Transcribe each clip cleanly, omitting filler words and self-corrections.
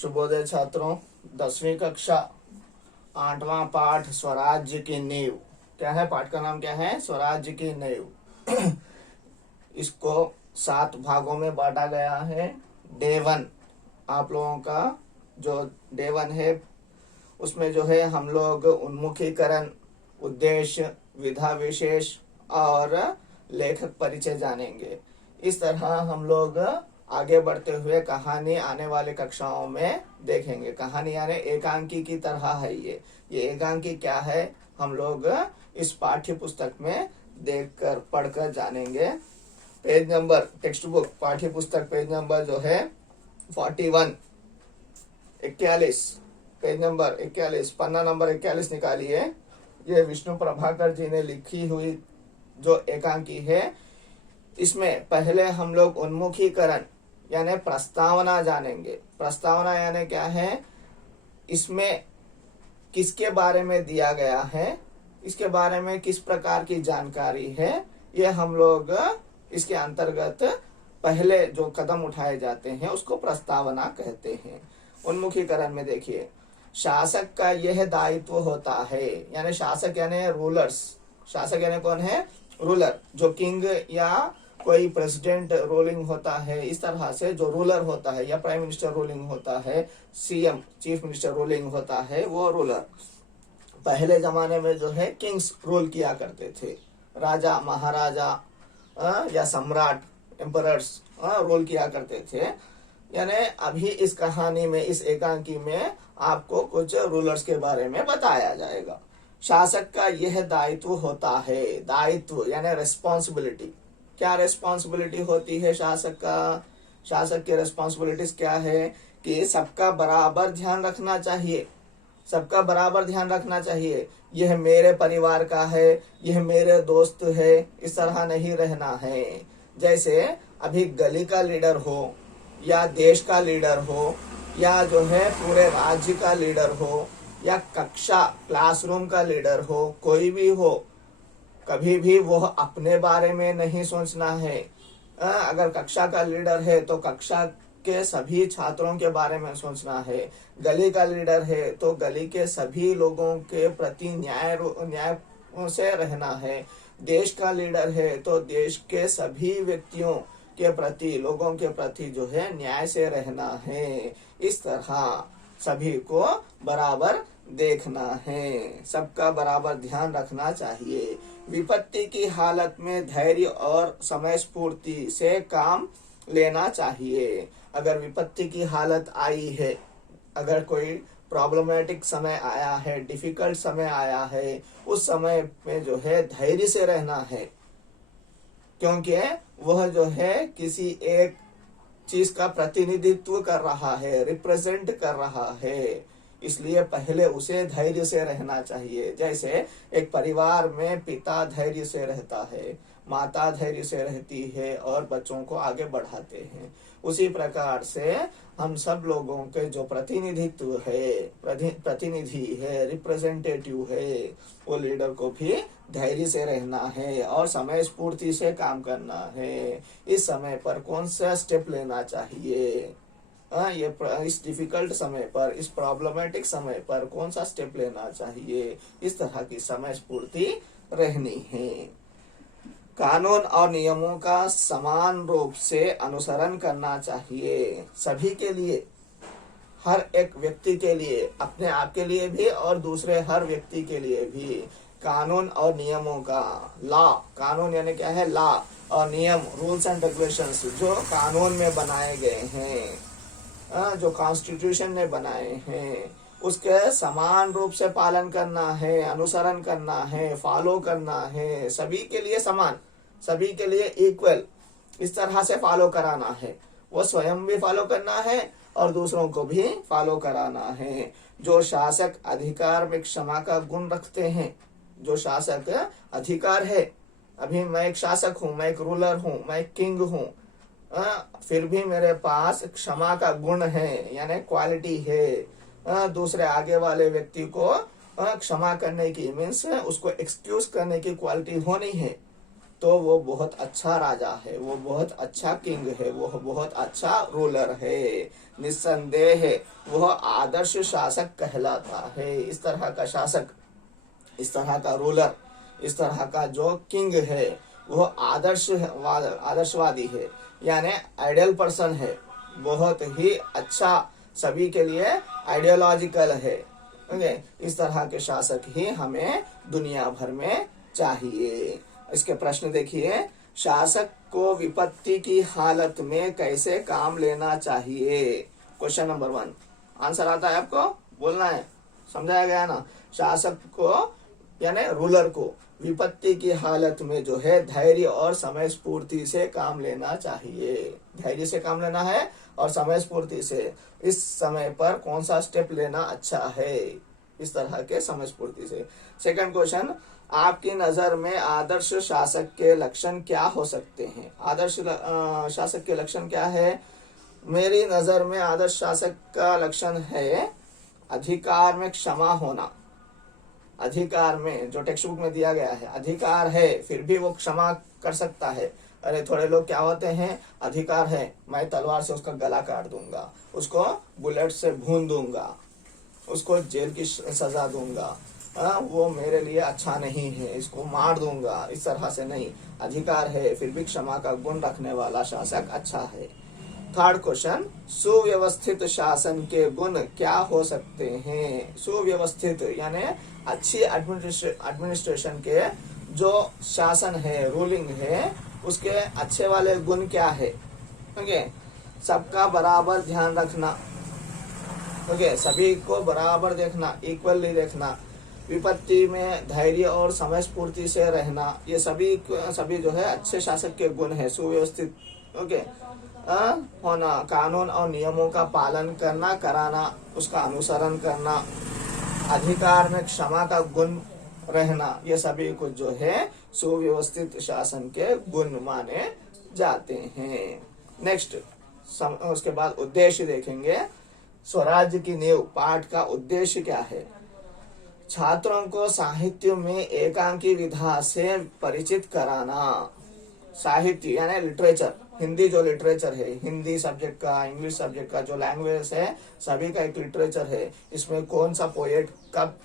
शुभोदय छात्रों। 10वीं कक्षा 8वां पाठ स्वराज्य की नींव। क्या है पाठ का नाम? क्या है? स्वराज्य की नींव। इसको 7 भागों में बांटा गया है। डे 1 आप लोगों का जो डे 1 है उसमें जो है हम लोग उन्मुखीकरण, उद्देश्य, विधा विशेष और लेखक परिचय जानेंगे। इस तरह हम लोग आगे बढ़ते हुए कहानी आने वाले कक्षाओं में देखेंगे। कहानी यानी एकांकी की तरह है। ये एकांकी क्या है हम लोग इस पाठ्य पुस्तक में देखकर पढ़कर जानेंगे। पेज नंबर, टेक्स्ट बुक पाठ्य पुस्तक पेज नंबर जो है 41 41, पेज नंबर 41, पन्ना नंबर 41 निकालिए। ये विष्णु प्रभाकर जी ने लिखी हुई जो एकांकी है, इसमें पहले हम लोग उन्मुखीकरण यानी प्रस्तावना जानेंगे। प्रस्तावना यानी क्या है? इसमें किसके बारे में दिया गया है, इसके बारे में किस प्रकार की जानकारी है, ये हम लोग इसके अंतर्गत पहले जो कदम उठाए जाते हैं उसको प्रस्तावना कहते हैं। उन्मुखीकरण में देखिए, शासक का यह दायित्व होता है, यानी शासक यानी रूलर्स। शासक यानी कौन है? रूलर। जो किंग या कोई प्रेसिडेंट रूलिंग होता है, इस तरह से जो रूलर होता है, या प्राइम मिनिस्टर रूलिंग होता है, सीएम चीफ मिनिस्टर रूलिंग होता है, वो रूलर। पहले जमाने में जो है किंग्स रूल किया करते थे, राजा महाराजा या सम्राट एम्परर्स रूल किया करते थे। यानी अभी इस कहानी में, इस एकांकी में आपको कुछ रूलर्स के बारे में बताया जाएगा। शासक का यह दायित्व होता है। दायित्व यानी रेस्पॉन्सिबिलिटी। क्या रेस्पॉन्सिबिलिटी होती है शासक का? शासक की रेस्पॉन्सिबिलिटीज क्या है कि सबका बराबर ध्यान रखना चाहिए। सबका बराबर ध्यान रखना चाहिए। यह मेरे परिवार का है, यह मेरे दोस्त है, इस तरह नहीं रहना है। जैसे अभी गली का लीडर हो, या देश का लीडर हो, या जो है पूरे राज्य का लीडर हो, या कक्षा क्लासरूम का लीडर हो, कोई भी हो, कभी भी वो अपने बारे में नहीं सोचना है। अगर कक्षा का लीडर है तो कक्षा के सभी छात्रों के बारे में सोचना है। गली का लीडर है तो गली के सभी लोगों के प्रति न्याय से रहना है। देश का लीडर है तो देश के सभी व्यक्तियों के प्रति, लोगों के प्रति जो है न्याय से रहना है। इस तरह सभी को बराबर देखना है, सबका बराबर ध्यान रखना चाहिए। विपत्ति की हालत में धैर्य और समय स्फूर्ति से काम लेना चाहिए। अगर विपत्ति की हालत आई है, अगर कोई प्रॉब्लमेटिक समय आया है, डिफिकल्ट समय आया है, उस समय में जो है धैर्य से रहना है, क्योंकि वह जो है किसी एक चीज का प्रतिनिधित्व कर रहा है, रिप्रेजेंट कर रहा है, इसलिए पहले उसे धैर्य से रहना चाहिए। जैसे एक परिवार में पिता धैर्य से रहता है, माता धैर्य से रहती है और बच्चों को आगे बढ़ाते हैं, उसी प्रकार से हम सब लोगों के जो प्रतिनिधित्व है, प्रतिनिधि है, रिप्रेजेंटेटिव है, वो लीडर को भी धैर्य से रहना है और समय स्फूर्ति से काम करना है। इस समय पर कौन सा स्टेप लेना चाहिए, ये इस डिफिकल्ट समय पर, इस प्रॉब्लमेटिक समय पर कौन सा स्टेप लेना चाहिए, इस तरह की समय स्फूर्ति रहनी है। कानून और नियमों का समान रूप से अनुसरण करना चाहिए सभी के लिए, हर एक व्यक्ति के लिए, अपने आप के लिए भी और दूसरे हर व्यक्ति के लिए भी। कानून और नियमों का, लॉ, कानून यानी क्या है? लॉ, और नियम, रूल्स एंड रेगुलेशंस, जो कानून में बनाए गए हैं, जो कॉन्स्टिट्यूशन ने बनाए हैं, उसके समान रूप से पालन करना है, अनुसरण करना है, फॉलो करना है, सभी के लिए समान, सभी के लिए इक्वल, इस तरह से फॉलो कराना है। वो स्वयं भी फॉलो करना है और दूसरों को भी फॉलो कराना है। जो शासक अधिकार में क्षमा का गुण रखते हैं, जो शासक अधिकार है, अभी मैं एक शासक हूँ, मैं एक रूलर हूँ, मैं एक किंग हूँ, फिर भी मेरे पास क्षमा का गुण है, यानी क्वालिटी है। दूसरे आगे वाले व्यक्ति को क्षमा करने की, मीन्स उसको एक्सक्यूज करने की क्वालिटी होनी है। तो वो बहुत अच्छा राजा है, वो बहुत अच्छा किंग है, वो बहुत अच्छा रूलर है, निस्संदेह है वह आदर्श शासक कहलाता है। इस तरह का शासक, इस तरह का रूलर, इस तरह का जो किंग है वह आदर्शवादी है, यानी आइडियल पर्सन है, बहुत ही अच्छा, सभी के लिए आइडियोलॉजिकल है। ओके, इस तरह के शासक ही हमें दुनिया भर में चाहिए। इसके प्रश्न देखिए, शासक को विपत्ति की हालत में कैसे काम लेना चाहिए? क्वेश्चन नंबर 1 आंसर आता है, आपको बोलना है, समझाया गया ना। शासक को यानी रूलर को विपत्ति की हालत में जो है धैर्य और समय स्फूर्ति से काम लेना चाहिए। धैर्य से काम लेना है और समय स्फूर्ति से, इस समय पर कौन सा स्टेप लेना अच्छा है, इस तरह के समय स्फूर्ति से। सेकंड क्वेश्चन, आपकी नजर में आदर्श शासक के लक्षण क्या हो सकते हैं? आदर्श शासक के लक्षण क्या है? मेरी नजर में आदर्श शासक का लक्षण है अधिकार में क्षमा होना। अधिकार में, जो टेक्स्ट बुक में दिया गया है, अधिकार है फिर भी वो क्षमा कर सकता है। अरे थोड़े लोग क्या होते हैं, अधिकार है मैं तलवार से उसका गला काट दूंगा, उसको बुलेट से भून दूंगा, उसको जेल की सजा दूंगा, वो मेरे लिए अच्छा नहीं है, इसको मार दूंगा, इस तरह से नहीं। अधिकार है फिर भी क्षमा का गुण रखने वाला शासक अच्छा है। थर्ड क्वेश्चन, सुव्यवस्थित शासन के गुण क्या हो सकते हैं? सुव्यवस्थित यानी अच्छी एडमिनिस्ट्रेशन के जो शासन है, रूलिंग है, उसके अच्छे वाले गुण क्या है? ओके, सबका बराबर ध्यान रखना, ओके, सभी को बराबर देखना, इक्वली देखना, विपत्ति में धैर्य और समय स्फूर्ति से रहना, ये सभी जो है अच्छे शासक के गुण है। सुव्यवस्थित ओके होना, कानून और नियमों का पालन करना, कराना, उसका अनुसरण करना, अधिकार में क्षमा का गुण रहना, ये सभी कुछ जो है सुव्यवस्थित शासन के गुण माने जाते हैं। नेक्स्ट, उसके बाद उद्देश्य देखेंगे। स्वराज्य की नींव पाठ का उद्देश्य क्या है? छात्रों को साहित्य में एकांकी विधा से परिचित कराना। साहित्य यानी लिटरेचर, हिंदी जो लिटरेचर है, हिंदी सब्जेक्ट का, इंग्लिश सब्जेक्ट का जो लैंग्वेज है, सभी का एक लिटरेचर है। इसमें कौन सा पोएट कब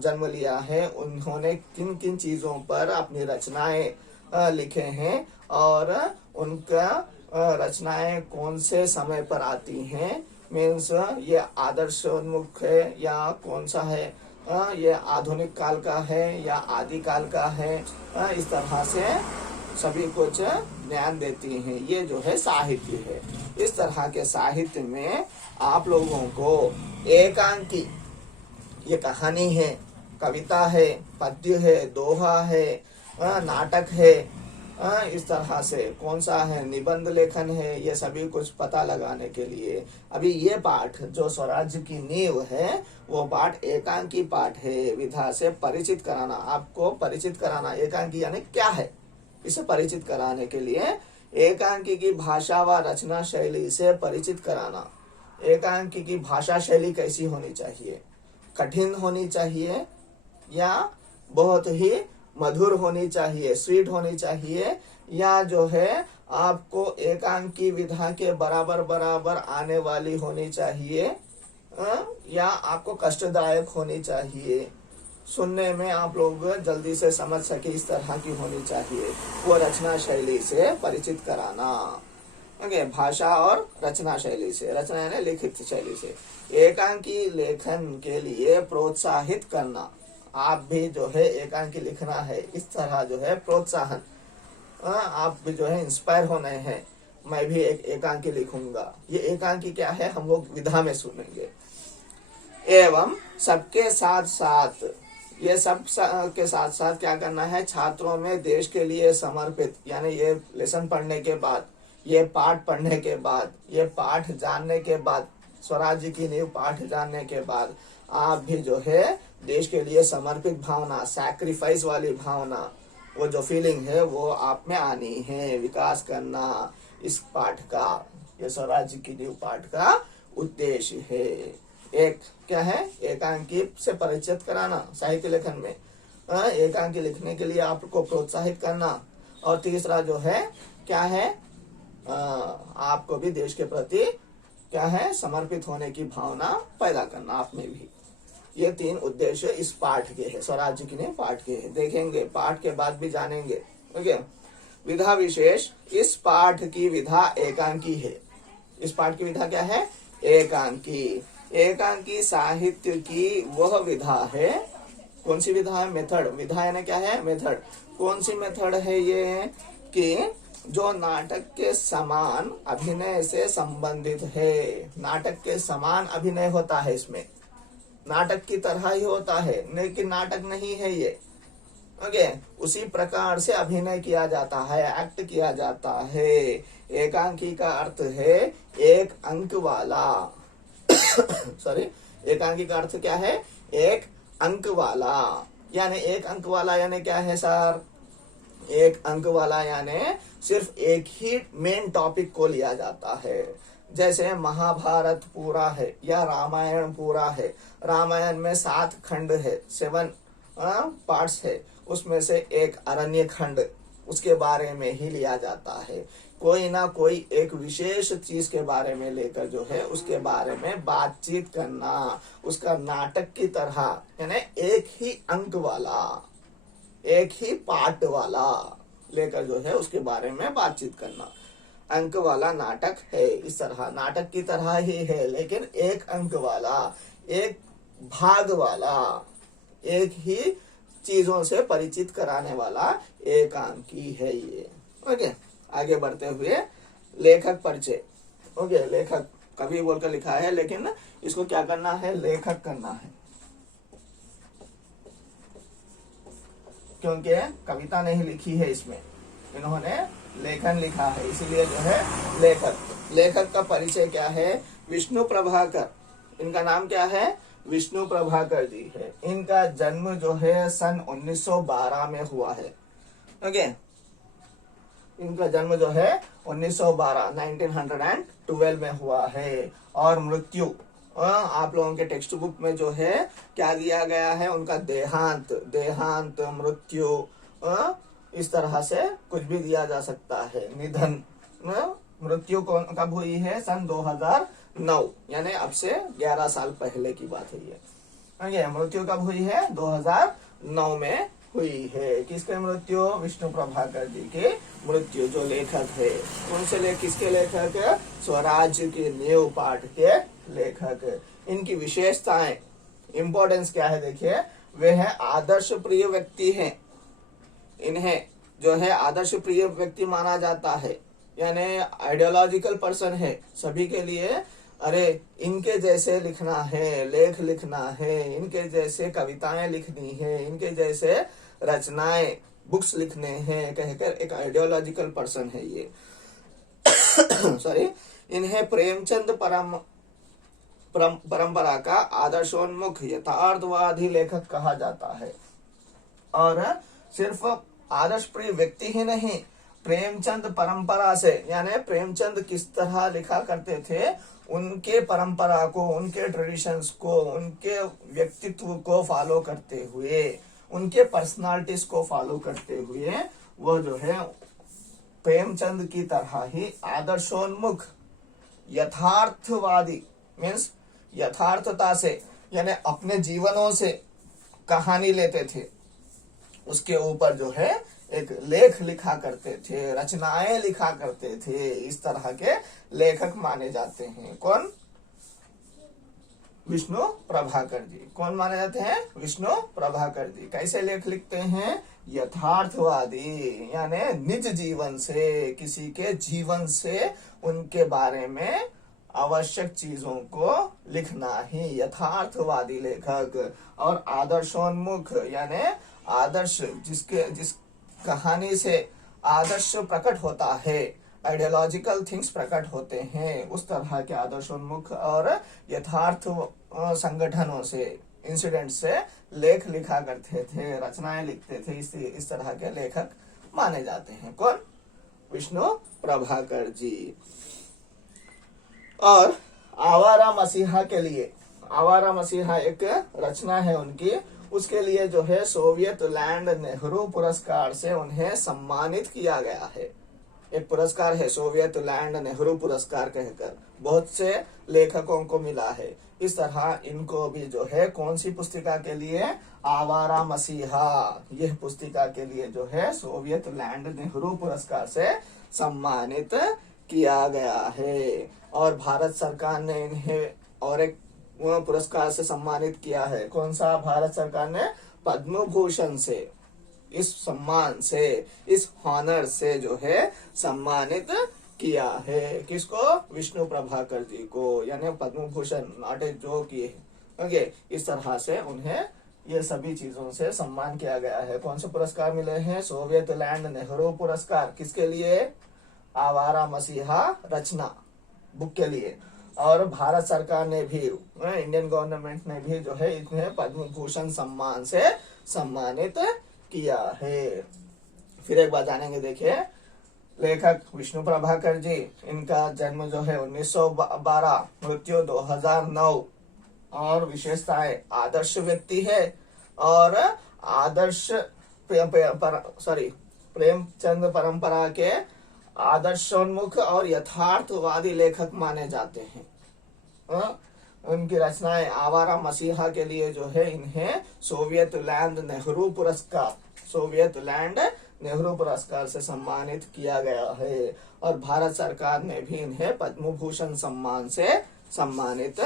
जन्म लिया है, उन्होंने किन किन चीजों पर अपनी रचनाएं लिखे हैं, और उनका रचनाएं कौन से समय पर आती हैं, मीन्स ये आदर्शोन्मुख है या कौन सा है, ये आधुनिक काल का है या आदि काल का है, इस तरह से सभी कुछ ज्ञान देती हैं। ये जो है साहित्य है। इस तरह के साहित्य में आप लोगों को एकांकी, ये कहानी है, कविता है, पद्य है, दोहा है, नाटक है, इस तरह से कौन सा है, निबंध लेखन है, ये सभी कुछ पता लगाने के लिए अभी ये पाठ जो स्वराज्य की नींव है, वो पाठ एकांकी पाठ है। विधा से परिचित कराना, आपको परिचित कराना, एकांकी यानी क्या है, इसे परिचित कराने के लिए एकांकी की भाषा व रचना शैली से परिचित कराना। एकांकी की भाषा शैली कैसी होनी चाहिए? कठिन होनी चाहिए या बहुत ही मधुर होनी चाहिए, स्वीट होनी चाहिए, या जो है आपको एकांकी विधा के बराबर बराबर आने वाली होनी चाहिए, या आपको कष्टदायक होनी चाहिए, सुनने में आप लोग जल्दी से समझ सके, इस तरह की होनी चाहिए। वो रचना शैली से परिचित कराना। ओके, भाषा और रचना शैली से, रचना यानी लिखित शैली से। एकांकी लेखन के लिए प्रोत्साहित करना। आप भी जो है एकांकी लिखना है, इस तरह जो है प्रोत्साहन, आप भी जो है इंस्पायर होने हैं, मैं भी एक एकांकी लिखूंगा। ये एकांकी क्या है, हम लोग विधा में सुनेंगे। एवं सबके साथ साथ, ये सब के साथ साथ क्या करना है, छात्रों में देश के लिए समर्पित, यानी ये लेसन पढ़ने के बाद, ये पाठ पढ़ने के बाद, ये पाठ जानने के बाद, स्वराज्य की नींव पाठ जानने के बाद आप भी जो है देश के लिए समर्पित भावना, सैक्रिफाइस वाली भावना, वो जो फीलिंग है वो आप में आनी है, विकास करना। इस पाठ का, ये स्वराज्य की नींव पाठ का उद्देश्य है। एक क्या है, एकांकी से परिचित कराना साहित्य लेखन में, एकांकी लिखने के लिए आपको प्रोत्साहित करना, और तीसरा जो है क्या है, आपको भी देश के प्रति क्या है, समर्पित होने की भावना पैदा करना आप में भी। ये 3 उद्देश्य इस पाठ के हैं, स्वराज्य की नहीं पाठ के हैं। देखेंगे पाठ के बाद भी जानेंगे। ओके, विधा विशेष, इस पाठ की विधा एकांकी है। इस पाठ की विधा क्या है, एकांकी। एकांकी साहित्य की वह विधा है, कौन सी विधा है, मेथड। विधा यानी क्या है, मेथड। कौन सी मेथड है ये, कि जो नाटक के समान अभिनय से संबंधित है। नाटक के समान अभिनय होता है इसमें, नाटक की तरह ही होता है, लेकिन नाटक नहीं है ये। ओके, उसी प्रकार से अभिनय किया जाता है, एक्ट किया जाता है। एकांकी का अर्थ है एक अंक वाला सॉरी, एकांकी का अर्थ क्या है, एक अंक वाला। यानी एक अंक वाला यानी क्या है सर, एक अंक वाला यानी सिर्फ एक ही मेन टॉपिक को लिया जाता है। जैसे महाभारत पूरा है या रामायण पूरा है, रामायण में 7 खंड है, 7 पार्ट्स है, उसमें से एक अरण्य खंड, उसके बारे में ही लिया जाता है। कोई ना कोई एक विशेष चीज के बारे में लेकर जो है उसके बारे में बातचीत करना, उसका नाटक की तरह, यानी एक ही अंक वाला, एक ही पार्ट वाला लेकर जो है उसके बारे में बातचीत करना, अंक वाला नाटक है। इस तरह नाटक की तरह ही है, लेकिन एक अंक वाला, एक भाग वाला, एक ही चीजों से परिचित कराने वाला एकांकी है ये। ओके, आगे बढ़ते हुए लेखक परिचय। ओके, लेखक कवि बोलकर लिखा है, लेकिन इसको क्या करना है, लेखक करना है, क्योंकि कविता नहीं लिखी है इसमें, इन्होंने लेखन लिखा है, इसीलिए जो है लेखक। लेखक का परिचय क्या है, विष्णु प्रभाकर, इनका नाम क्या है, विष्णु प्रभाकर जी है। इनका जन्म जो है सन 1912 में हुआ है। ओके, इनका जन्म जो है 1912 में हुआ है। और मृत्यु आप लोगों के टेक्स्ट बुक में जो है क्या दिया गया है, उनका देहांत, देहांत, मृत्यु, इस तरह से कुछ भी दिया जा सकता है। निधन, मृत्यु कब हुई है, सन 2009, यानी अब से 11 साल पहले की बात है ये। मृत्यु कब हुई है, 2009 में हुई है। किसके मृत्यु, विष्णु प्रभाकर जी के मृत्यु, जो लेखक है। कौन से किसके लेखक, स्वराज्य के नींव पाठ के लेखक। इनकी विशेषताएं, इंपॉर्टेंस क्या है देखिए, वे है आदर्श प्रिय व्यक्ति हैं। इन्हें जो है आदर्श प्रिय व्यक्ति माना जाता है, यानी आइडियोलॉजिकल पर्सन है सभी के लिए। अरे इनके जैसे लिखना है, लेख लिखना है, इनके जैसे कविताएं लिखनी है, इनके जैसे रचनाएं, बुक्स लिखने हैं कहकर एक आइडियोलॉजिकल पर्सन है ये सॉरी। इन्हें प्रेमचंद परंपरा का आदर्शोन्मुख यथार्थवादी लेखक कहा जाता है। और सिर्फ आदर्श प्रिय व्यक्ति ही नहीं, प्रेमचंद परंपरा से, यानी प्रेमचंद किस तरह लिखा करते थे, उनके परंपरा को, उनके ट्रेडिशंस को, उनके व्यक्तित्व को फॉलो करते हुए, उनके पर्सनालिटीज को फॉलो करते हुए, वो जो है प्रेमचंद की तरह ही आदर्शोन्मुख यथार्थवादी, मीन्स यथार्थता से, यानी अपने जीवनों से कहानी लेते थे, उसके ऊपर जो है एक लेख लिखा करते थे, रचनाएं लिखा करते थे। इस तरह के लेखक माने जाते हैं। कौन, विष्णु प्रभाकर जी। कौन माने जाते हैं, विष्णु प्रभाकर जी। कैसे लेख लिखते हैं, यथार्थवादी, यानी निज जीवन से, किसी के जीवन से, उनके बारे में आवश्यक चीजों को लिखना ही यथार्थवादी लेखक। और आदर्शोन्मुख, यानी आदर्श, जिस कहानी से आदर्श प्रकट होता है, आइडियोलॉजिकल थिंग्स प्रकट होते हैं, उस तरह के आदर्शोन्मुख और यथार्थ संगठनों से, इंसिडेंट से लेख लिखा करते थे, रचनाएं लिखते थे। इस तरह के लेखक माने जाते हैं। कौन, विष्णु प्रभाकर जी। और आवारा मसीहा के लिए, आवारा मसीहा एक रचना है उनकी, उसके लिए जो है सोवियत लैंड नेहरू पुरस्कार से उन्हें सम्मानित किया गया है। एक पुरस्कार है सोवियत लैंड नेहरू पुरस्कार कहकर, बहुत से लेखकों को मिला है। इस तरह इनको भी जो है कौन सी पुस्तिका के लिए, आवारा मसीहा, यह पुस्तिका के लिए जो है सोवियत लैंड नेहरू पुरस्कार से सम्मानित किया गया है। और भारत सरकार ने इन्हें और एक पुरस्कार से सम्मानित किया है। कौन सा? भारत सरकार ने पद्म भूषण से, इस सम्मान से, इस हॉनर से जो है सम्मानित किया है। किसको? विष्णु प्रभाकर जी को, यानी Padma Bhushan, not a joke ये। ओके, इस तरह से उन्हें ये सभी चीजों से सम्मान किया गया है। कौन से पुरस्कार मिले हैं? सोवियत लैंड नेहरू पुरस्कार। किसके लिए? आवारा मसीहा रचना बुक के लिए। और भारत सरकार ने भी, इंडियन गवर्नमेंट ने भी जो है इन्हें पद्म भूषण सम्मान से सम्मानित किया है। फिर एक बात जानेंगे, देखिए लेखक विष्णु प्रभाकर जी, इनका जन्म जो है 1912, मृत्यु 2009। और विशेषताएं, आदर्श व्यक्ति है और आदर्श प्रेमचंद परंपरा के आदर्शोन्मुख और यथार्थवादी लेखक माने जाते हैं। उनकी रचनाएं, आवारा मसीहा के लिए जो है इन्हें सोवियत लैंड नेहरू पुरस्कार से सम्मानित किया गया है। और भारत सरकार ने भी इन्हें पद्म भूषण सम्मान से सम्मानित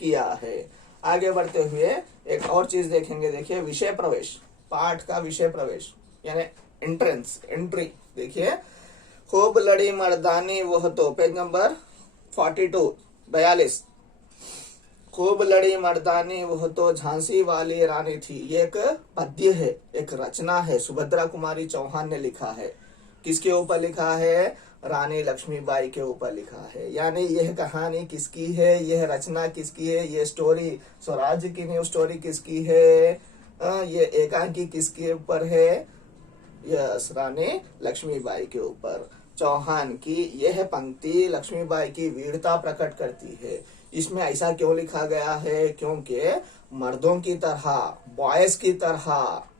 किया है। आगे बढ़ते हुए एक और चीज देखेंगे, देखिए विषय प्रवेश, पाठ का विषय प्रवेश यानी एंट्री। देखिए, खूब लड़ी मर्दानी वह तो, पेज नंबर 42। खूब लड़ी मर्दानी वह तो झांसी वाली रानी थी। ये एक पद्य है, एक रचना है, सुभद्रा कुमारी चौहान ने लिखा है। किसके ऊपर लिखा है? रानी लक्ष्मीबाई के ऊपर लिखा है। यानी यह कहानी किसकी है, यह रचना किसकी है, ये स्टोरी स्वराज्य की न्यू स्टोरी किसकी है, ये एकांकी किसके ऊपर है? यस, रानी लक्ष्मीबाई के ऊपर। चौहान की यह पंक्ति लक्ष्मीबाई की वीरता प्रकट करती है। इसमें ऐसा क्यों लिखा गया है? क्योंकि मर्दों की तरह, बॉयज की तरह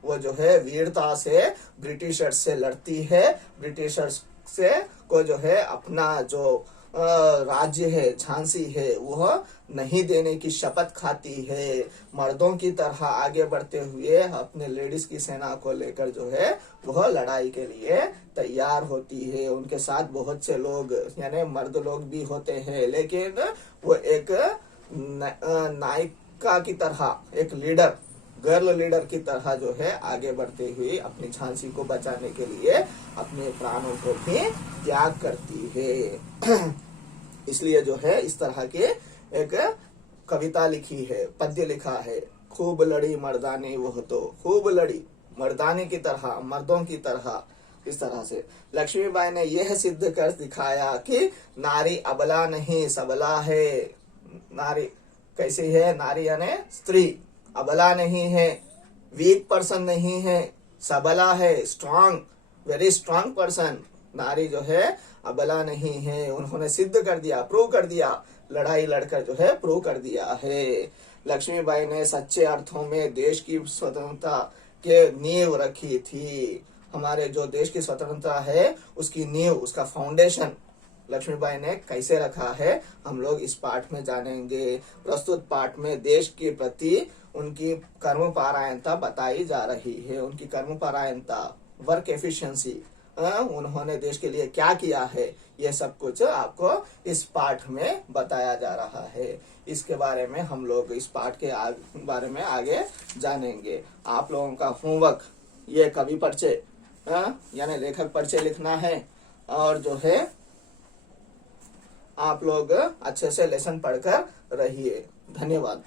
वो जो है वीरता से ब्रिटिशर्स से लड़ती है, ब्रिटिशर्स से को जो है अपना जो राज्य है, झांसी है, वह नहीं देने की शपथ खाती है। मर्दों की तरह आगे बढ़ते हुए अपने लेडीज की सेना को लेकर जो है वह लड़ाई के लिए तैयार होती है। उनके साथ बहुत से लोग यानी मर्द लोग भी होते हैं, लेकिन वो एक नायिका की तरह, एक लीडर, गर्ल लीडर की तरह जो है आगे बढ़ते हुए अपनी झांसी को बचाने के लिए अपने प्राणों को भी त्याग करती है। इसलिए जो है इस तरह के एक कविता लिखी है, पद्य लिखा है। खूब लड़ी मर्दानी वह तो, खूब लड़ी मर्दानी की तरह, मर्दों की तरह। इस तरह से लक्ष्मीबाई ने यह सिद्ध कर दिखाया कि नारी अबला नहीं सबला है। नारी कैसी है? नारी यानी स्त्री अबला नहीं है, वीक पर्सन नहीं है, सबला है, स्ट्रांग, वेरी स्ट्रांग पर्सन। नारी जो है अबला नहीं है। उन्होंने सिद्ध कर दिया, प्रूव कर दिया, लड़ाई लड़कर जो है प्रूव कर दिया है। लक्ष्मीबाई ने सच्चे अर्थों में देश की स्वतंत्रता के नींव रखी थी। हमारे जो देश की स्वतंत्रता है उसकी नींव, उसका फाउंडेशन लक्ष्मीबाई ने कैसे रखा है, हम लोग इस पाठ में जानेंगे। प्रस्तुत पाठ में देश के प्रति उनकी कर्मपरायणता बताई जा रही है। उनकी कर्मपरायणता, वर्क एफिशिएंसी, उन्होंने देश के लिए क्या किया है, ये सब कुछ आपको इस पाठ में बताया जा रहा है। इसके बारे में हम लोग इस पाठ के बारे में आगे जानेंगे। आप लोगों का होमवर्क ये कवि परिचय यानी लेखक परिचय लिखना है, और जो है आप लोग अच्छे से लेसन पढ़कर रहिए। धन्यवाद।